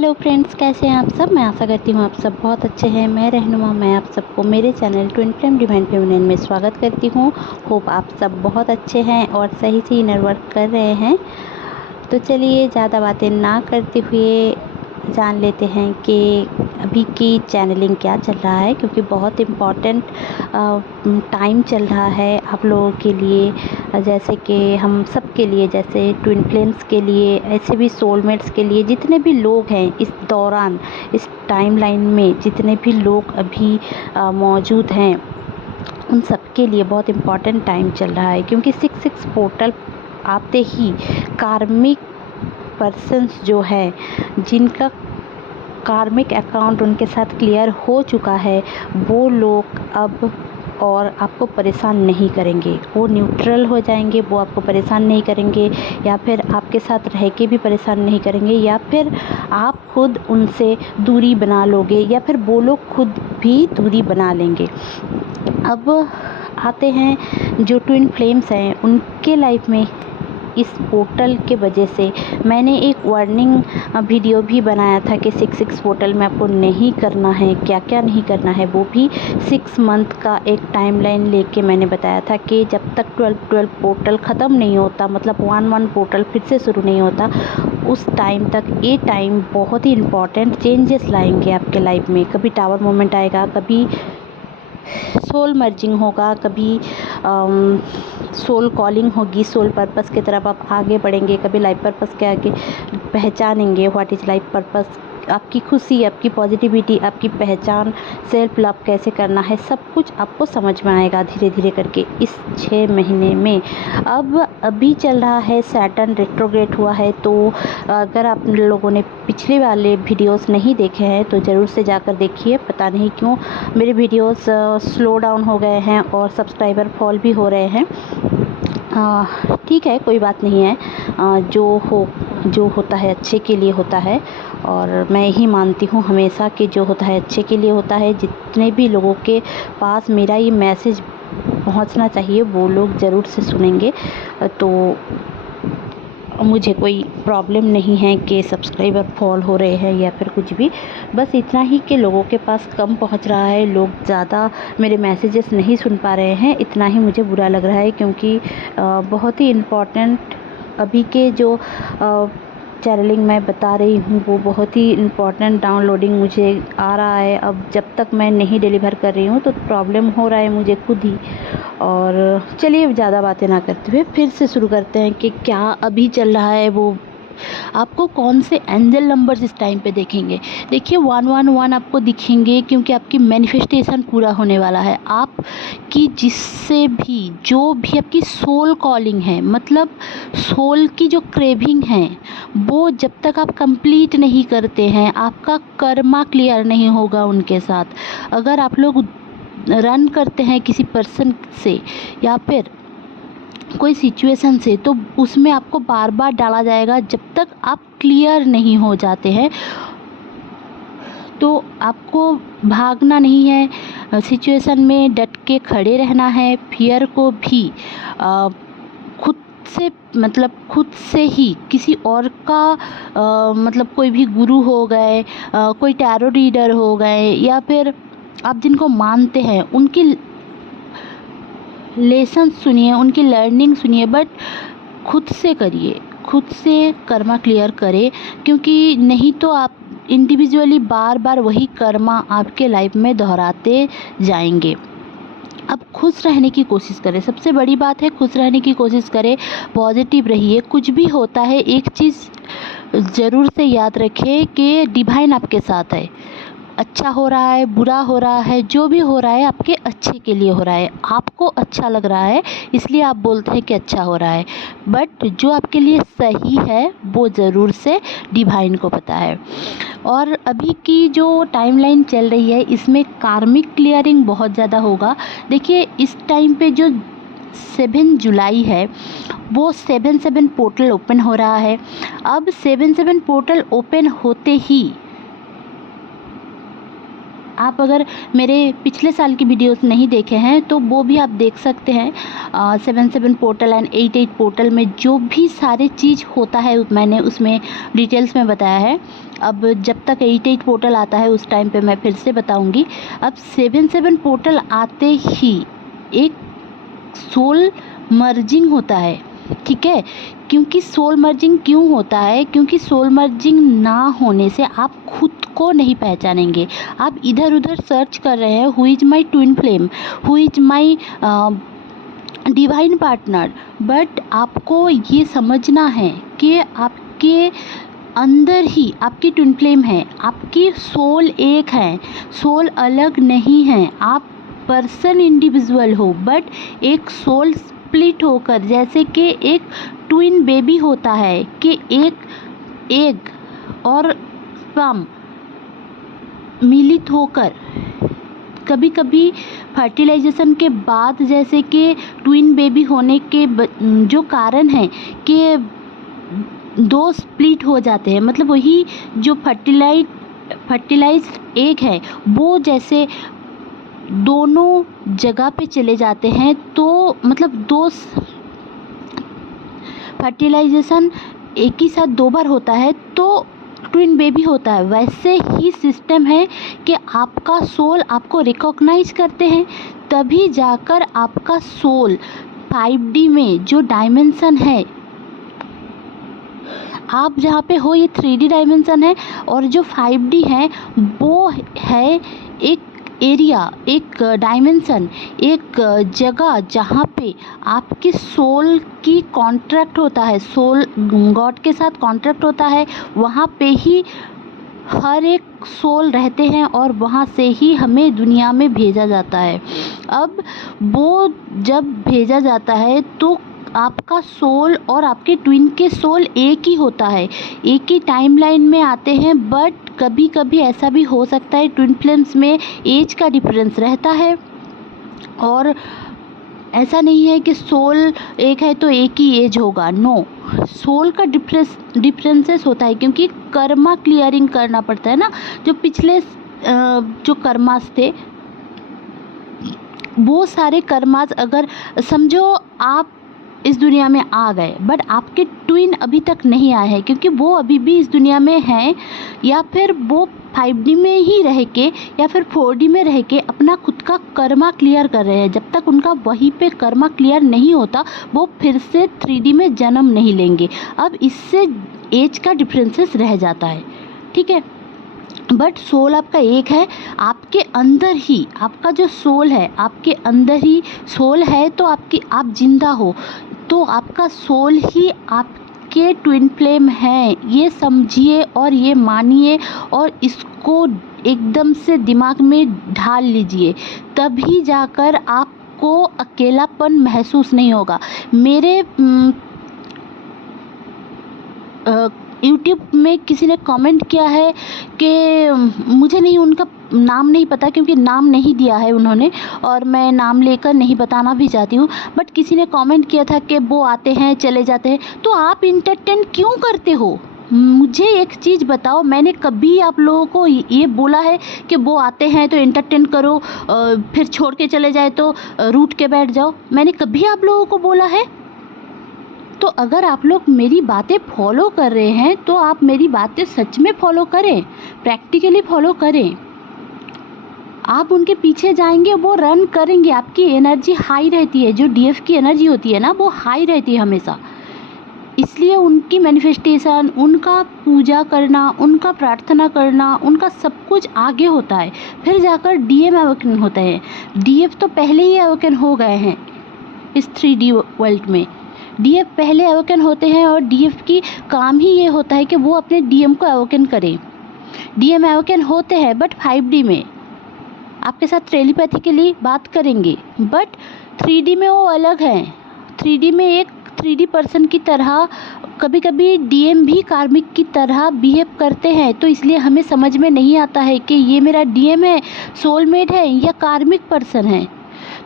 Hello friends, कैसे हैं आप सब। मैं आशा करती हूँ आप सब बहुत अच्छे हैं। मैं रहनुमा, मैं आप सबको मेरे channel twin flame divine feminine में स्वागत करती हूँ। होप आप सब बहुत अच्छे हैं और सही से इनर वर्क कर रहे हैं। तो चलिए ज़्यादा बातें ना करते हुए जान लेते हैं कि अभी की चैनलिंग क्या चल रहा है, क्योंकि बहुत इम्पॉर्टेंट टाइम चल रहा है आप लोगों के लिए, जैसे कि हम सब के लिए, जैसे ट्विन फ्लेम्स के लिए, ऐसे भी सोलमेट्स के लिए, जितने भी लोग हैं इस दौरान, इस टाइमलाइन में जितने भी लोग अभी मौजूद हैं, उन सब के लिए बहुत इम्पॉर्टेंट टाइम चल रहा है। क्योंकि 6 पोर्टल आते ही कार्मिक पर्सन्स जो है, जिनका कार्मिक अकाउंट उनके साथ क्लियर हो चुका है, वो लोग अब और आपको परेशान नहीं करेंगे। वो न्यूट्रल हो जाएंगे, वो आपको परेशान नहीं करेंगे, या फिर आपके साथ रह के भी परेशान नहीं करेंगे, या फिर आप खुद उनसे दूरी बना लोगे, या फिर वो लोग खुद भी दूरी बना लेंगे। अब आते हैं जो ट्विन फ्लेम्स हैं, उनके लाइफ में इस पोर्टल के वजह से मैंने एक वार्निंग वीडियो भी बनाया था कि 6 पोर्टल में आपको नहीं करना है, क्या क्या नहीं करना है। वो भी 6 मंथ का एक टाइमलाइन लेके मैंने बताया था कि जब तक 12 पोर्टल ख़त्म नहीं होता, मतलब 1 पोर्टल फिर से शुरू नहीं होता, उस टाइम तक ये टाइम बहुत ही इम्पॉर्टेंट चेंजेस लाएंगे आपके लाइफ में। कभी टावर मोमेंट आएगा, कभी सोल मर्जिंग होगा, कभी सोल कॉलिंग होगी, सोल पर्पस की तरफ आप आगे बढ़ेंगे, कभी लाइफ पर्पस के आगे पहचानेंगे व्हाट इज़ लाइफ पर्पस। आपकी खुशी, आपकी पॉजिटिविटी, आपकी पहचान, सेल्फ लव कैसे करना है, सब कुछ आपको समझ में आएगा धीरे धीरे करके इस 6 महीने में। अब अभी चल रहा है सैटर्न रेट्रोग्रेड हुआ है, तो अगर आप लोगों ने पिछले वाले वीडियोस नहीं देखे हैं तो ज़रूर से जाकर देखिए। पता नहीं क्यों मेरे वीडियोस स्लो डाउन हो गए हैं और सब्सक्राइबर फॉल भी हो रहे हैं। ठीक है, कोई बात नहीं है। जो होता है अच्छे के लिए होता है, और मैं यही मानती हूँ हमेशा कि जो होता है अच्छे के लिए होता है। जितने भी लोगों के पास मेरा ये मैसेज पहुँचना चाहिए, वो लोग ज़रूर से सुनेंगे। तो मुझे कोई प्रॉब्लम नहीं है कि सब्सक्राइबर फॉल हो रहे हैं या फिर कुछ भी। बस इतना ही कि लोगों के पास कम पहुंच रहा है, लोग ज़्यादा मेरे मैसेजेस नहीं सुन पा रहे हैं, इतना ही मुझे बुरा लग रहा है। क्योंकि बहुत ही इम्पॉर्टेंट अभी के जो चैनलिंग मैं बता रही हूँ, वो बहुत ही इम्पॉर्टेंट डाउनलोडिंग मुझे आ रहा है। अब जब तक मैं नहीं डिलीवर कर रही हूँ तो प्रॉब्लम हो रहा है मुझे खुद ही। और चलिए ज़्यादा बातें ना करते हुए फिर से शुरू करते हैं कि क्या अभी चल रहा है। वो आपको कौन से एंजल नंबर्स इस टाइम पे देखेंगे। देखिए 111 आपको दिखेंगे, क्योंकि आपकी मैनिफेस्टेशन पूरा होने वाला है। आपकी जिससे भी जो भी आपकी सोल कॉलिंग है, मतलब सोल की जो क्रेविंग है, वो जब तक आप कंप्लीट नहीं करते हैं, आपका कर्मा क्लियर नहीं होगा उनके साथ। अगर आप लोग रन करते हैं किसी पर्सन से या फिर कोई सिचुएशन से, तो उसमें आपको बार बार डाला जाएगा। जब तक आप क्लियर नहीं हो जाते हैं तो आपको भागना नहीं है, सिचुएशन में डट के खड़े रहना है। फियर को भी खुद से, मतलब खुद से ही किसी और का मतलब कोई भी गुरु हो गए, कोई टैरो रीडर हो गए, या फिर आप जिनको मानते हैं उनकी लेसन सुनिए, उनकी लर्निंग सुनिए, बट खुद से करिए, खुद से कर्मा क्लियर करें। क्योंकि नहीं तो आप इंडिविजुअली बार बार वही कर्मा आपके लाइफ में दोहराते जाएंगे। अब खुश रहने की कोशिश करें, सबसे बड़ी बात है खुश रहने की कोशिश करें, पॉजिटिव रहिए। कुछ भी होता है, एक चीज़ ज़रूर से याद रखें कि डिवाइन आपके साथ है। अच्छा हो रहा है, बुरा हो रहा है, जो भी हो रहा है आपके अच्छे के लिए हो रहा है। आपको अच्छा लग रहा है इसलिए आप बोलते हैं कि अच्छा हो रहा है, बट जो आपके लिए सही है वो ज़रूर से डिवाइन को पता है। और अभी की जो टाइमलाइन चल रही है, इसमें कार्मिक क्लियरिंग बहुत ज़्यादा होगा। देखिए इस टाइम पे जो 7 जुलाई है, वो 7 पोर्टल ओपन हो रहा है। अब 7 पोर्टल ओपन होते ही आप अगर मेरे पिछले साल की वीडियोस नहीं देखे हैं तो वो भी आप देख सकते हैं। 7 पोर्टल एंड 8 पोर्टल में जो भी सारे चीज़ होता है मैंने उसमें डिटेल्स में बताया है। अब जब तक 8 पोर्टल आता है उस टाइम पे मैं फिर से बताऊंगी। अब 7 पोर्टल आते ही एक सोल मर्जिंग होता है, ठीक है। क्योंकि सोल मर्जिंग क्यों होता है? क्योंकि सोल मर्जिंग ना होने से आप खुद को नहीं पहचानेंगे। आप इधर उधर सर्च कर रहे हैं, who is my twin flame, who is my divine partner, but आपको ये समझना है कि आपके अंदर ही आपकी ट्विन फ्लेम है, आपकी सोल एक है, सोल अलग नहीं है। आप पर्सन इंडिविजुअल हो बट एक सोल स्प्लिट होकर, जैसे कि एक ट्विन बेबी होता है कि एक एग और स्पर्म मिलित होकर, कभी कभी फर्टिलाइजेशन के बाद जैसे कि ट्विन बेबी होने के जो कारण है कि दो स्प्लिट हो जाते हैं, मतलब वही जो फर्टिलाइज्ड एग है वो जैसे दोनों जगह पे चले जाते हैं, तो मतलब दो फर्टिलाइजेशन एक ही साथ 2 बार होता है तो ट्विन बेबी होता है। वैसे ही सिस्टम है कि आपका सोल आपको रिकॉग्नाइज करते हैं, तभी जाकर आपका सोल 5D में जो डायमेंशन है, आप जहाँ पे हो ये 3D डायमेंशन है, और जो 5D है वो है एक एरिया, एक डायमेंशन, एक जगह जहाँ पे आपके सोल की कॉन्ट्रैक्ट होता है, सोल गॉड के साथ कॉन्ट्रैक्ट होता है। वहाँ पे ही हर एक सोल रहते हैं और वहाँ से ही हमें दुनिया में भेजा जाता है। अब वो जब भेजा जाता है तो आपका सोल और आपके ट्विन के सोल एक ही होता है, एक ही टाइमलाइन में आते हैं। बट कभी कभी ऐसा भी हो सकता है ट्विन फ्लेम्स में एज का डिफरेंस रहता है, और ऐसा नहीं है कि सोल एक है तो एक ही एज होगा, नो। सोल का डिफरेंसेस होता है क्योंकि कर्मा क्लियरिंग करना पड़ता है ना। जो पिछले जो कर्मास थे वो सारे कर्मास, अगर समझो आप इस दुनिया में आ गए बट आपके ट्विन अभी तक नहीं आए हैं क्योंकि वो अभी भी इस दुनिया में हैं, या फिर वो 5D में ही रह के या फिर 4D में रह के अपना खुद का कर्मा क्लियर कर रहे हैं। जब तक उनका वहीं पे कर्मा क्लियर नहीं होता वो फिर से 3D में जन्म नहीं लेंगे। अब इससे एज का डिफरेंसेस रह जाता है, ठीक है। बट सोल आपका एक है, आपके अंदर ही आपका जो सोल है, आपके अंदर ही सोल है, तो आप जिंदा हो तो आपका सोल ही आपके ट्विन फ्लेम है। ये समझिए और ये मानिए और इसको एकदम से दिमाग में ढाल लीजिए, तभी जाकर आपको अकेलापन महसूस नहीं होगा। मेरे यूट्यूब में किसी ने कमेंट किया है कि मुझे नहीं, उनका नाम नहीं पता क्योंकि नाम नहीं दिया है उन्होंने, और मैं नाम लेकर नहीं बताना भी चाहती हूँ। बट किसी ने कमेंट किया था कि वो आते हैं चले जाते हैं, तो आप इंटरटेन क्यों करते हो? मुझे एक चीज़ बताओ, मैंने कभी आप लोगों को ये बोला है कि वो आते हैं तो एंटरटेन करो, फिर छोड़ के चले जाए तो रूठ के बैठ जाओ? मैंने कभी आप लोगों को बोला है? तो अगर आप लोग मेरी बातें फॉलो कर रहे हैं तो आप मेरी बातें सच में फॉलो करें, प्रैक्टिकली फॉलो करें। आप उनके पीछे जाएंगे, वो रन करेंगे, आपकी एनर्जी हाई रहती है। जो DF की एनर्जी होती है ना वो हाई रहती है हमेशा, इसलिए उनकी मैनिफेस्टेशन, उनका पूजा करना, उनका प्रार्थना करना, उनका सब कुछ आगे होता है, फिर जाकर DM अवेकन होते हैं। DF तो पहले ही अवेकन हो गए हैं इस 3D वर्ल्ड में। DF पहले अवेकन होते हैं और DF की काम ही ये होता है कि वो अपने DM को अवेकन करें। DM अवेकन होते हैं बट 5D में आपके साथ टेलीपैथिकली बात करेंगे, बट 3D में वो अलग हैं। 3D में एक 3D पर्सन की तरह, कभी कभी DM भी कार्मिक की तरह बिहेव करते हैं, तो इसलिए हमें समझ में नहीं आता है कि ये मेरा DM है, सोलमेट है या कार्मिक पर्सन है।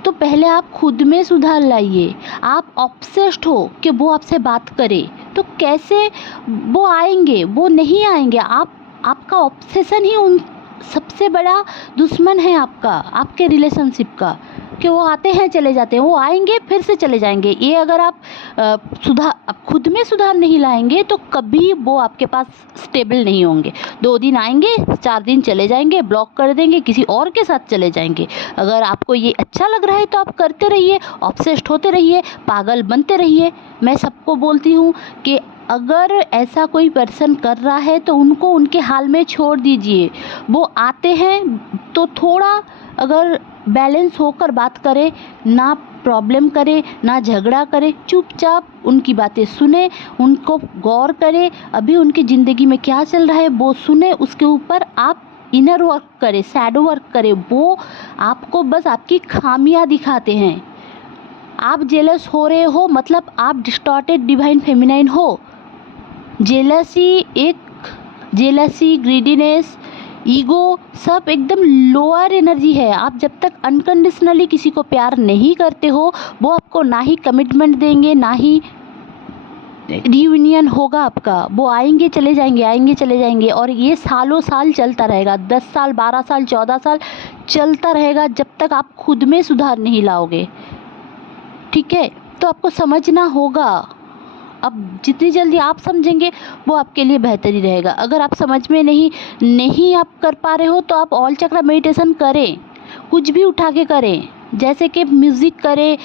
तो पहले आप खुद में सुधार लाइए। आप ऑब्सेस्ड हो कि वो आपसे बात करे, तो कैसे वो आएंगे? वो नहीं आएंगे। आपका ऑब्सेशन ही सबसे बड़ा दुश्मन है आपका, आपके रिलेशनशिप का, कि वो आते हैं चले जाते हैं, वो आएंगे फिर से चले जाएंगे। ये अगर आप खुद में सुधार नहीं लाएंगे तो कभी वो आपके पास स्टेबल नहीं होंगे। 2 दिन आएंगे, 4 दिन चले जाएंगे, ब्लॉक कर देंगे, किसी और के साथ चले जाएंगे। अगर आपको ये अच्छा लग रहा है तो आप करते रहिए, ऑब्सेस्ड होते रहिए, पागल बनते रहिए। मैं सबको बोलती हूँ कि अगर ऐसा कोई पर्सन कर रहा है तो उनको उनके हाल में छोड़ दीजिए। वो आते हैं तो थोड़ा अगर बैलेंस होकर बात करें, ना प्रॉब्लम करे, ना झगड़ा करे, चुपचाप उनकी बातें सुने, उनको गौर करें, अभी उनकी ज़िंदगी में क्या चल रहा है वो सुने, उसके ऊपर आप इनर वर्क करें, शैडो वर्क करें। वो आपको बस आपकी खामियां दिखाते हैं। आप जेलस हो रहे हो मतलब आप डिस्टॉर्टेड डिवाइन फेमिनाइन हो। जेलसी, ग्रीडीनेस, ईगो सब एकदम लोअर एनर्जी है। आप जब तक अनकंडीशनली किसी को प्यार नहीं करते हो, वो आपको ना ही कमिटमेंट देंगे, ना ही रियूनियन होगा आपका। वो आएंगे चले जाएंगे, आएंगे चले जाएंगे, और ये सालों साल चलता रहेगा। 10 साल, 12 साल, 14 साल चलता रहेगा, जब तक आप खुद में सुधार नहीं लाओगे। ठीक है, तो आपको समझना होगा। अब जितनी जल्दी आप समझेंगे वो आपके लिए बेहतर ही रहेगा। अगर आप समझ में नहीं आप कर पा रहे हो तो आप ऑल चक्र मेडिटेशन करें, कुछ भी उठा के करें, जैसे कि म्यूज़िक करें,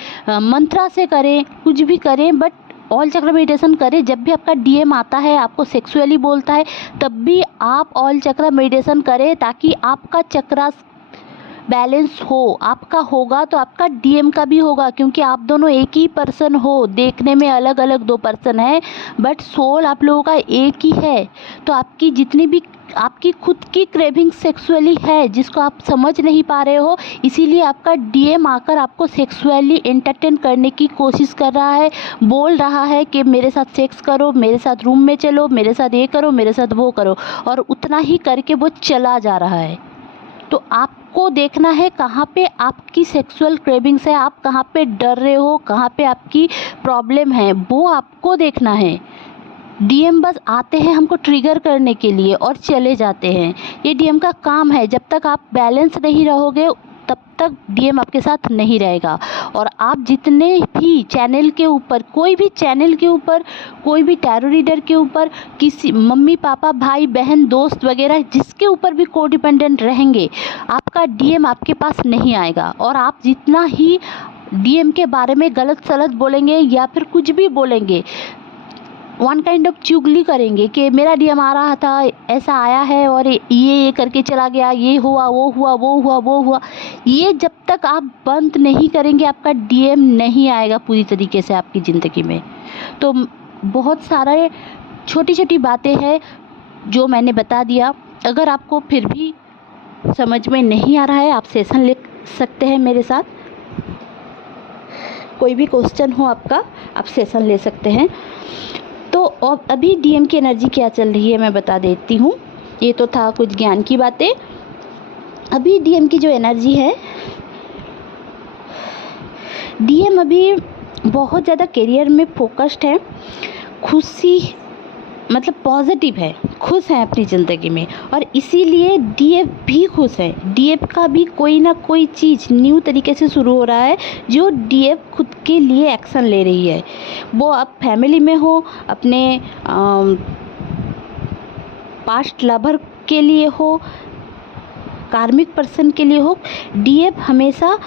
मंत्रा से करें, कुछ भी करें, बट ऑल चक्र मेडिटेशन करें। जब भी आपका डीएम आता है, आपको सेक्सुअली बोलता है, तब भी आप ऑल चक्र मेडिटेशन करें, ताकि आपका चक्रा बैलेंस हो। आपका होगा तो आपका डीएम का भी होगा, क्योंकि आप दोनों एक ही पर्सन हो। देखने में अलग अलग 2 पर्सन हैं, बट सोल आप लोगों का एक ही है। तो आपकी जितनी भी आपकी खुद की क्रेविंग सेक्सुअली है, जिसको आप समझ नहीं पा रहे हो, इसीलिए आपका डीएम आकर आपको सेक्सुअली एंटरटेन करने की कोशिश कर रहा है, बोल रहा है कि मेरे साथ सेक्स करो, मेरे साथ रूम में चलो, मेरे साथ ये करो, मेरे साथ वो करो, और उतना ही करके वो चला जा रहा है। तो आपको देखना है कहाँ पे आपकी सेक्सुअल क्रेविंग्स है, आप कहाँ पे डर रहे हो, कहाँ पे आपकी प्रॉब्लम है, वो आपको देखना है। डीएम बस आते हैं हमको ट्रिगर करने के लिए और चले जाते हैं। ये डीएम का काम है। जब तक आप बैलेंस नहीं रहोगे तब तक डीएम आपके साथ नहीं रहेगा। और आप जितने भी चैनल के ऊपर, कोई भी चैनल के ऊपर, कोई भी टैरो रीडर के ऊपर, किसी मम्मी पापा भाई बहन दोस्त वगैरह जिसके ऊपर भी को डिपेंडेंट रहेंगे, आपका डीएम आपके पास नहीं आएगा। और आप जितना ही डीएम के बारे में गलत सलत बोलेंगे या फिर कुछ भी बोलेंगे, वन काइंड ऑफ चुगली करेंगे कि मेरा डीएम आ रहा था, ऐसा आया है और ये करके चला गया, ये हुआ वो हुआ वो हुआ वो हुआ, ये जब तक आप बंद नहीं करेंगे आपका डीएम नहीं आएगा पूरी तरीके से आपकी ज़िंदगी में। तो बहुत सारे छोटी छोटी बातें हैं जो मैंने बता दिया। अगर आपको फिर भी समझ में नहीं आ रहा है, आप सेशन ले सकते हैं मेरे साथ। कोई भी क्वेश्चन हो आपका, आप सेशन ले सकते हैं। तो अभी डीएम की एनर्जी क्या चल रही है मैं बता देती हूँ। ये तो था कुछ ज्ञान की बातें। अभी डीएम की जो एनर्जी है, डीएम अभी बहुत ज़्यादा करियर में फोकस्ड है, खुशी मतलब पॉजिटिव है, खुश हैं अपनी ज़िंदगी में, और इसीलिए डीएफ भी खुश है। डीएफ का भी कोई ना कोई चीज़ न्यू तरीके से शुरू हो रहा है जो डीएफ खुद के लिए एक्शन ले रही है। वो अब फैमिली में हो, अपने पास्ट लवर के लिए हो, कार्मिक पर्सन के लिए हो, डीएफ हमेशा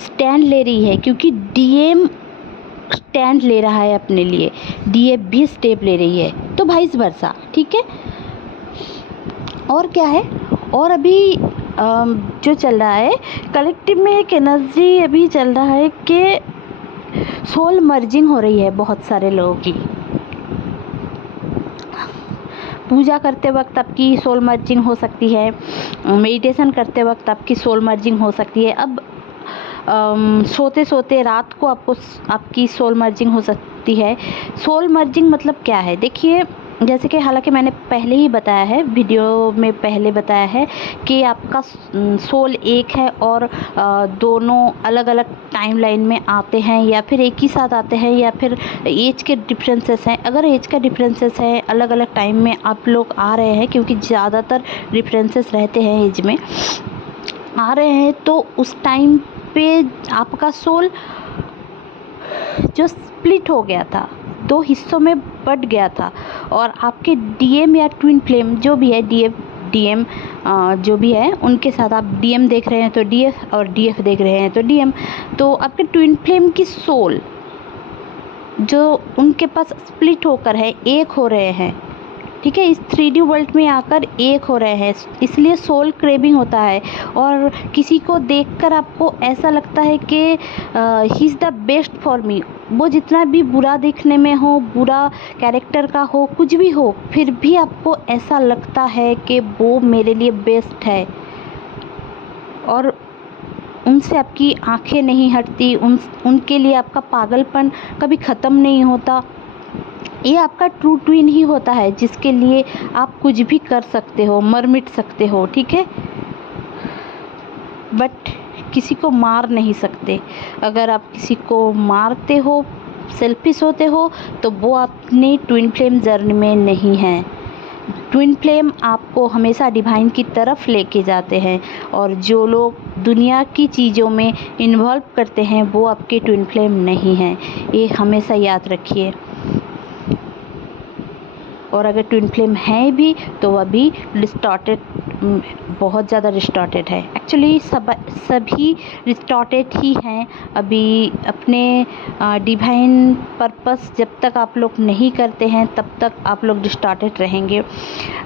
स्टैंड ले रही है, क्योंकि डीएम स्टैंड ले रहा है अपने लिए, डीएफ भी स्टेप ले रही है, तो वाइस वर्सा। ठीक है, और क्या है, और अभी जो चल रहा है कलेक्टिव में एक एनर्जी अभी चल रहा है कि सोल मर्जिंग हो रही है बहुत सारे लोगों की। पूजा करते वक्त आपकी सोल मर्जिंग हो सकती है, मेडिटेशन करते वक्त आपकी सोल मर्जिंग हो सकती है। अब सोते सोते रात को आपकी सोल मर्जिंग हो सकती है। सोल मर्जिंग मतलब क्या है, देखिए जैसे कि हालांकि मैंने पहले ही बताया है, वीडियो में पहले बताया है कि आपका सोल एक है और दोनों अलग अलग टाइमलाइन में आते हैं, या फिर एक ही साथ आते हैं, या फिर एज के डिफरेंसेस हैं। अगर एज का डिफरेंसेस है, अलग अलग टाइम में आप लोग आ रहे हैं, क्योंकि ज़्यादातर डिफरेंसेस रहते हैं एज में, आ रहे हैं, तो उस टाइम पे आपका सोल जो स्प्लिट हो गया था, दो हिस्सों में बट गया था, और आपके डीएम या ट्विन फ्लेम जो भी है, डीएम जो भी है, उनके साथ आप डीएम देख रहे हैं तो डीएफ, और डीएफ देख रहे हैं तो डीएम, तो आपके ट्विन फ्लेम की सोल जो उनके पास स्प्लिट होकर है, एक हो रहे हैं, ठीक है, इस 3D वर्ल्ड में आकर एक हो रहे हैं, इसलिए सोल क्रेविंग होता है। और किसी को देखकर आपको ऐसा लगता है कि he is the best for me, वो जितना भी बुरा दिखने में हो, बुरा कैरेक्टर का हो, कुछ भी हो, फिर भी आपको ऐसा लगता है कि वो मेरे लिए बेस्ट है, और उनसे आपकी आंखें नहीं हटती, उनके लिए आपका पागलपन कभी ख़त्म नहीं होता। ये आपका ट्रू ट्विन ही होता है, जिसके लिए आप कुछ भी कर सकते हो, मर मिट सकते हो, ठीक है, बट किसी को मार नहीं सकते। अगर आप किसी को मारते हो, सेल्फिश होते हो, तो वो अपने ट्विन फ्लेम जर्नी में नहीं है। ट्विन फ्लेम आपको हमेशा डिवाइन की तरफ लेके जाते हैं, और जो लोग दुनिया की चीज़ों में इन्वॉल्व करते हैं, वो आपके ट्विन फ्लेम नहीं हैं, ये हमेशा याद रखिए। और अगर ट्विन फ्लेम है भी, तो वह भी डिस्टॉर्टेड, बहुत ज़्यादा डिस्टॉर्टेड है। एक्चुअली सभी डिस्टॉर्टेड ही हैं। अभी अपने डिवाइन पर्पस जब तक आप लोग नहीं करते हैं, तब तक आप लोग डिस्टॉर्टेड रहेंगे।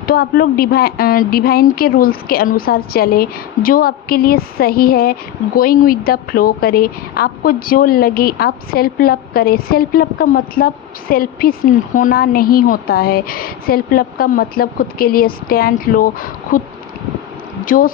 तो आप लोग डिवाइन के रूल्स के अनुसार चले, जो आपके लिए सही है, गोइंग विद द फ्लो करें, आपको जो लगे आप सेल्फ लव करें। सेल्फ लव का मतलब सेल्फिश होना नहीं होता है। सेल्फ लव का मतलब खुद के लिए स्टैंड लो, खुद जो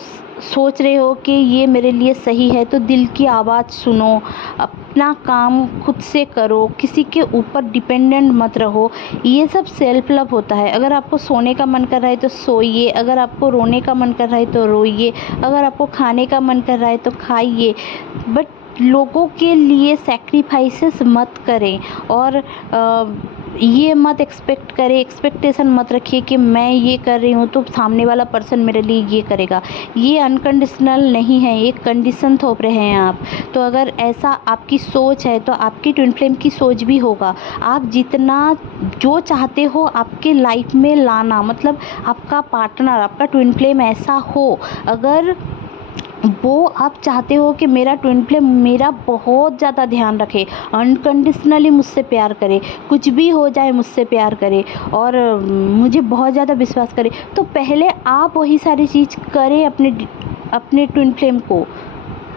सोच रहे हो कि ये मेरे लिए सही है, तो दिल की आवाज़ सुनो, अपना काम खुद से करो, किसी के ऊपर डिपेंडेंट मत रहो। ये सब सेल्फ लव होता है। अगर आपको सोने का मन कर रहा है तो सोइए, अगर आपको रोने का मन कर रहा है तो रोइए, अगर आपको खाने का मन कर रहा है तो खाइए, बट लोगों के लिए सैक्रिफाइसेस मत करें, और ये मत एक्सपेक्टेशन मत रखिए कि मैं ये कर रही हूँ तो सामने वाला पर्सन मेरे लिए ये करेगा। ये अनकंडीशनल नहीं है, एक कंडीशन थोप रहे हैं आप। तो अगर ऐसा आपकी सोच है, तो आपकी ट्विन फ्लेम की सोच भी होगा। आप जितना जो चाहते हो आपके लाइफ में लाना, मतलब आपका पार्टनर, आपका ट्विन फ्लेम ऐसा हो, अगर वो आप चाहते हो कि मेरा ट्विन फ्लेम मेरा बहुत ज़्यादा ध्यान रखे, अनकंडीशनली मुझसे प्यार करे, कुछ भी हो जाए मुझसे प्यार करे, और मुझे बहुत ज़्यादा विश्वास करे, तो पहले आप वही सारी चीज़ करें अपने ट्विन फ्लेम को।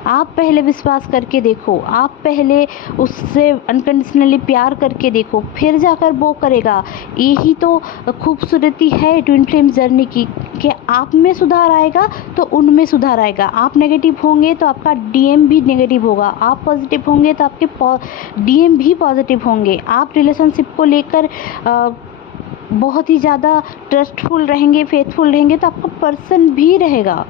आप पहले विश्वास करके देखो, आप पहले उससे अनकंडीशनली प्यार करके देखो, फिर जाकर वो करेगा। यही तो खूबसूरती है ट्विन फ्लेम जर्नी की, कि आप में सुधार आएगा तो उनमें सुधार आएगा। आप नेगेटिव होंगे तो आपका डीएम भी नेगेटिव होगा, आप पॉजिटिव होंगे तो आपके डीएम भी पॉजिटिव होंगे। आप रिलेशनशिप को लेकर बहुत ही ज़्यादा ट्रस्टफुल रहेंगे, फेथफुल रहेंगे, तो आपका पर्सन भी रहेगा।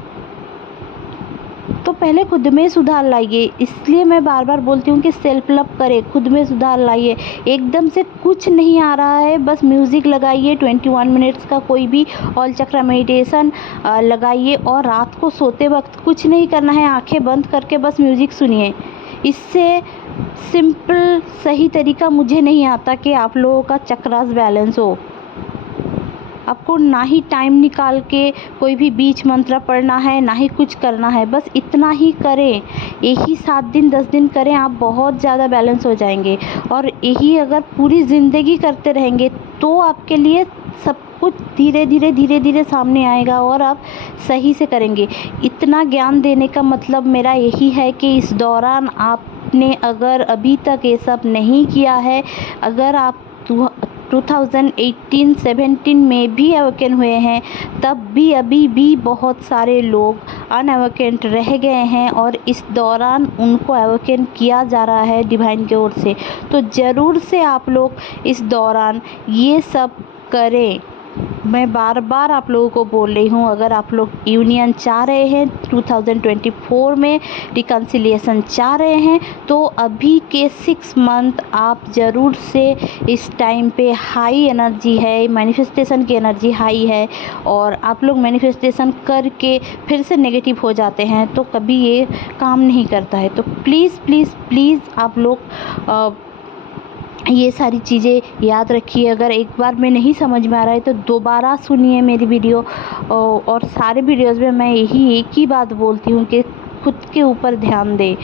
तो पहले खुद में सुधार लाइए। इसलिए मैं बार बार बोलती हूँ कि सेल्फ लव करें, खुद में सुधार लाइए। एकदम से कुछ नहीं आ रहा है, बस म्यूज़िक लगाइए 21 मिनट्स का, कोई भी ऑल चक्रा मेडिटेशन लगाइए, और रात को सोते वक्त कुछ नहीं करना है, आंखें बंद करके बस म्यूज़िक सुनिए। इससे सिंपल सही तरीका मुझे नहीं आता कि आप लोगों का चक्रास बैलेंस हो। आपको ना ही टाइम निकाल के कोई भी बीच मंत्र पढ़ना है, ना ही कुछ करना है, बस इतना ही करें। यही 7 दिन 10 दिन करें, आप बहुत ज़्यादा बैलेंस हो जाएंगे। और यही अगर पूरी ज़िंदगी करते रहेंगे, तो आपके लिए सब कुछ धीरे धीरे सामने आएगा, और आप सही से करेंगे। इतना ज्ञान देने का मतलब मेरा यही है कि इस दौरान आपने अगर अभी तक ये सब नहीं किया है, अगर आप 2018-17 में भी अवेकन हुए हैं, तब भी अभी भी बहुत सारे लोग अनअवेकन रह गए हैं, और इस दौरान उनको अवेकन किया जा रहा है डिवाइन की ओर से। तो ज़रूर से आप लोग इस दौरान ये सब करें। मैं बार बार आप लोगों को बोल रही हूँ, अगर आप लोग यूनियन चाह रहे हैं, 2024 में रिकन्सिलिएशन चाह रहे हैं, तो अभी के 6 मंथ आप ज़रूर से इस टाइम पे हाई एनर्जी है, मैनिफेस्टेशन की एनर्जी हाई है, और आप लोग मैनिफेस्टेशन करके फिर से नेगेटिव हो जाते हैं तो कभी ये काम नहीं करता है। तो प्लीज़ प्लीज़ प्लीज़ आप लोग ये सारी चीज़ें याद रखिए। अगर एक बार में नहीं समझ में आ रहा है तो दोबारा सुनिए मेरी वीडियो। और सारे वीडियोज़ में मैं यही एक ही बात बोलती हूँ कि खुद के ऊपर ध्यान दें,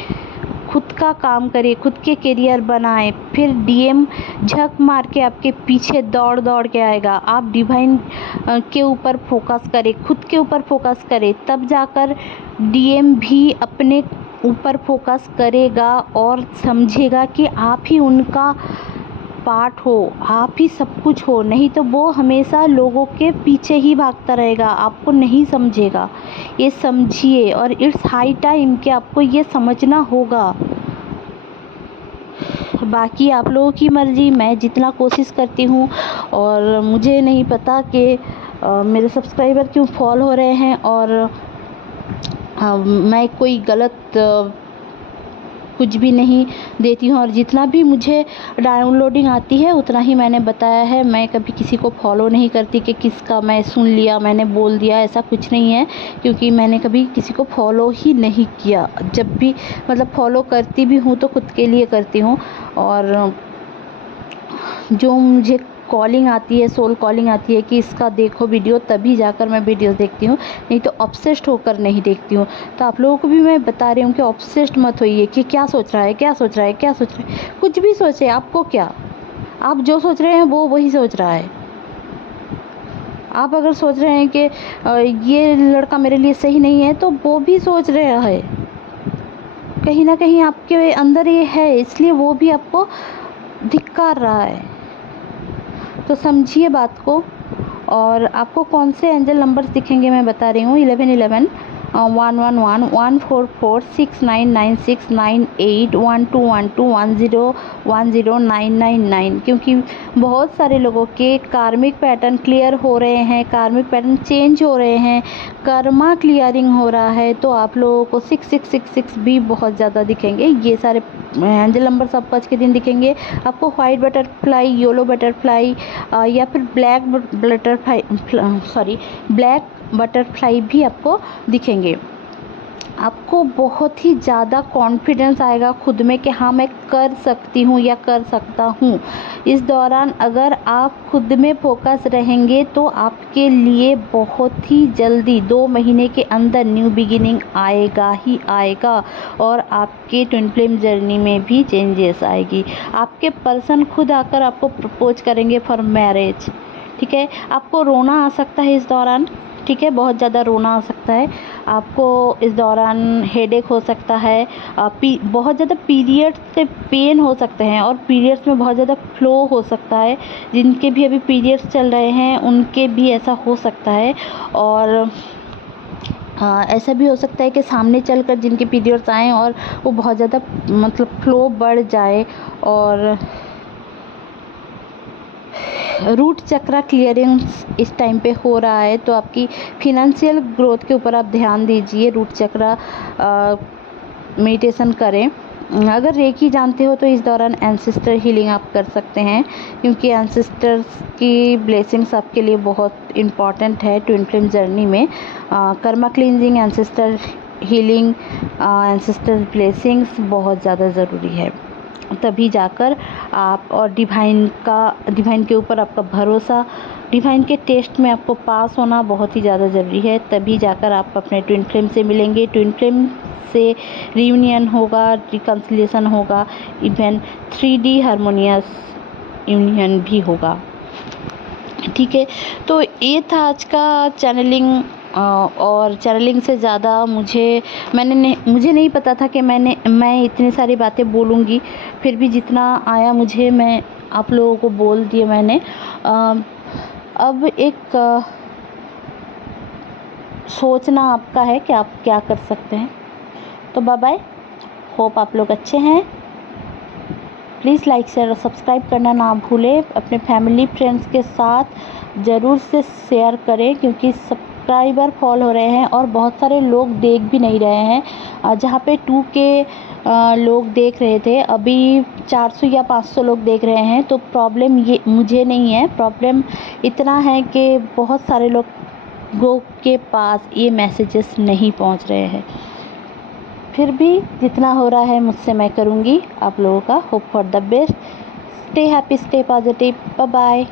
खुद का काम करिए, खुद के करियर बनाएं। फिर डीएम झक मार के आपके पीछे दौड़ दौड़ के आएगा। आप डिवाइन के ऊपर फोकस करें, खुद के ऊपर फोकस करें, तब जाकर डीएम भी अपने ऊपर फोकस करेगा और समझेगा कि आप ही उनका पार्ट हो, आप ही सब कुछ हो। नहीं तो वो हमेशा लोगों के पीछे ही भागता रहेगा, आपको नहीं समझेगा। ये समझिए, और इट्स हाई टाइम कि आपको ये समझना होगा। बाकी आप लोगों की मर्ज़ी, मैं जितना कोशिश करती हूँ, और मुझे नहीं पता कि मेरे सब्सक्राइबर क्यों फॉल हो रहे हैं, और मैं कोई गलत कुछ भी नहीं देती हूँ, और जितना भी मुझे डाउनलोडिंग आती है उतना ही मैंने बताया है। मैं कभी किसी को फॉलो नहीं करती कि किसका मैं सुन लिया, मैंने बोल दिया, ऐसा कुछ नहीं है, क्योंकि मैंने कभी किसी को फॉलो ही नहीं किया। जब भी मतलब फॉलो करती भी हूँ तो खुद के लिए करती हूँ, और जो मुझे कॉलिंग आती है, सोल कॉलिंग आती है कि इसका देखो वीडियो, तभी जाकर मैं वीडियो देखती हूँ, नहीं तो ऑब्सेस्ड होकर नहीं देखती हूँ। तो आप लोगों को भी मैं बता रही हूँ कि ऑब्सेस्ड मत होइए कि क्या सोच रहा है, क्या सोच रहा है, क्या सोच रहा है। कुछ भी सोचे, आपको क्या, आप जो सोच रहे हैं वो वही सोच रहा है। आप अगर सोच रहे हैं कि ये लड़का मेरे लिए सही नहीं है, तो वो भी सोच रहा है, कहीं ना कहीं आपके अंदर ये है, इसलिए वो भी आपको धिक्कार रहा है। तो समझिए बात को। और आपको कौन से एंजल नंबर्स दिखेंगे मैं बता रही हूँ, 1111 111 144 6996 98 1212 10 10 999, क्योंकि बहुत सारे लोगों के कार्मिक पैटर्न क्लियर हो रहे हैं, कार्मिक पैटर्न चेंज हो रहे हैं, कर्मा क्लियरिंग हो रहा है। तो आप लोगों को 6666 भी बहुत ज़्यादा दिखेंगे। ये सारे एंजल नंबर्स आपको आज के दिन दिखेंगे। आपको वाइट बटरफ्लाई, येलो बटरफ्लाई या फिर ब्लैक बटरफ्लाई भी आपको दिखेंगे। आपको बहुत ही ज़्यादा कॉन्फिडेंस आएगा खुद में कि हाँ मैं कर सकती हूँ या कर सकता हूँ। इस दौरान अगर आप खुद में फोकस रहेंगे तो आपके लिए बहुत ही जल्दी 2 महीने के अंदर न्यू बिगिनिंग आएगा ही आएगा, और आपके ट्विन फ्लेम जर्नी में भी चेंजेस आएगी। आपके पर्सन खुद आकर आपको प्रपोज करेंगे फॉर मैरिज। ठीक है, आपको रोना आ सकता है इस दौरान, ठीक है, बहुत ज़्यादा रोना आ सकता है आपको इस दौरान, हेडेक हो सकता है, बहुत ज़्यादा पीरियड्स के पेन हो सकते हैं, और पीरियड्स में बहुत ज़्यादा फ्लो हो सकता है। जिनके भी अभी पीरियड्स चल रहे हैं उनके भी ऐसा हो सकता है। और ऐसा भी हो सकता है कि सामने चलकर जिनके पीरियड्स आएँ और वो बहुत ज़्यादा मतलब फ्लो बढ़ जाए। और रूट चक्रा क्लियरेंस इस टाइम पे हो रहा है, तो आपकी फिनेंशियल ग्रोथ के ऊपर आप ध्यान दीजिए। रूट चक्रा मेडिटेशन करें। अगर रेकी जानते हो तो इस दौरान एंसेस्टर हीलिंग आप कर सकते हैं, क्योंकि एंसेस्टर्स की ब्लेसिंग्स आपके लिए बहुत इम्पॉर्टेंट है ट्विन फ्लेम जर्नी में। Karma cleansing, ancestor healing, ancestor blessings बहुत ज़्यादा ज़रूरी है, तभी जाकर आप, और डिवाइन के ऊपर आपका भरोसा, डिवाइन के टेस्ट में आपको पास होना बहुत ही ज़्यादा ज़रूरी है, तभी जाकर आप अपने ट्विन फ्लेम से मिलेंगे। ट्विन फ्लेम से रियूनियन होगा, रिकन्सिलिएशन होगा, इवन 3D हारमोनियस यूनियन भी होगा। ठीक है, तो ये था आज का चैनलिंग। और चैनलिंग से ज़्यादा मुझे नहीं पता था कि मैं इतनी सारी बातें बोलूँगी, फिर भी जितना आया मुझे मैं आप लोगों को बोल दिया मैंने। अब एक सोचना आपका है कि आप क्या कर सकते हैं। तो बाय बाय, होप आप लोग अच्छे हैं। प्लीज़ लाइक शेयर और सब्सक्राइब करना ना भूलें। अपने फैमिली फ्रेंड्स के साथ ज़रूर से शेयर करें, क्योंकि सब्सक्राइबर फॉल हो रहे हैं और बहुत सारे लोग देख भी नहीं रहे हैं। जहाँ पे 2K लोग देख रहे थे, अभी 400 या 500 लोग देख रहे हैं। तो प्रॉब्लम ये मुझे नहीं है, प्रॉब्लम इतना है कि बहुत सारे लोगों के पास ये मैसेजेस नहीं पहुंच रहे हैं। फिर भी जितना हो रहा है मुझसे मैं करूँगी आप लोगों का। Hope for the best. Stay happy, stay positive, bye bye.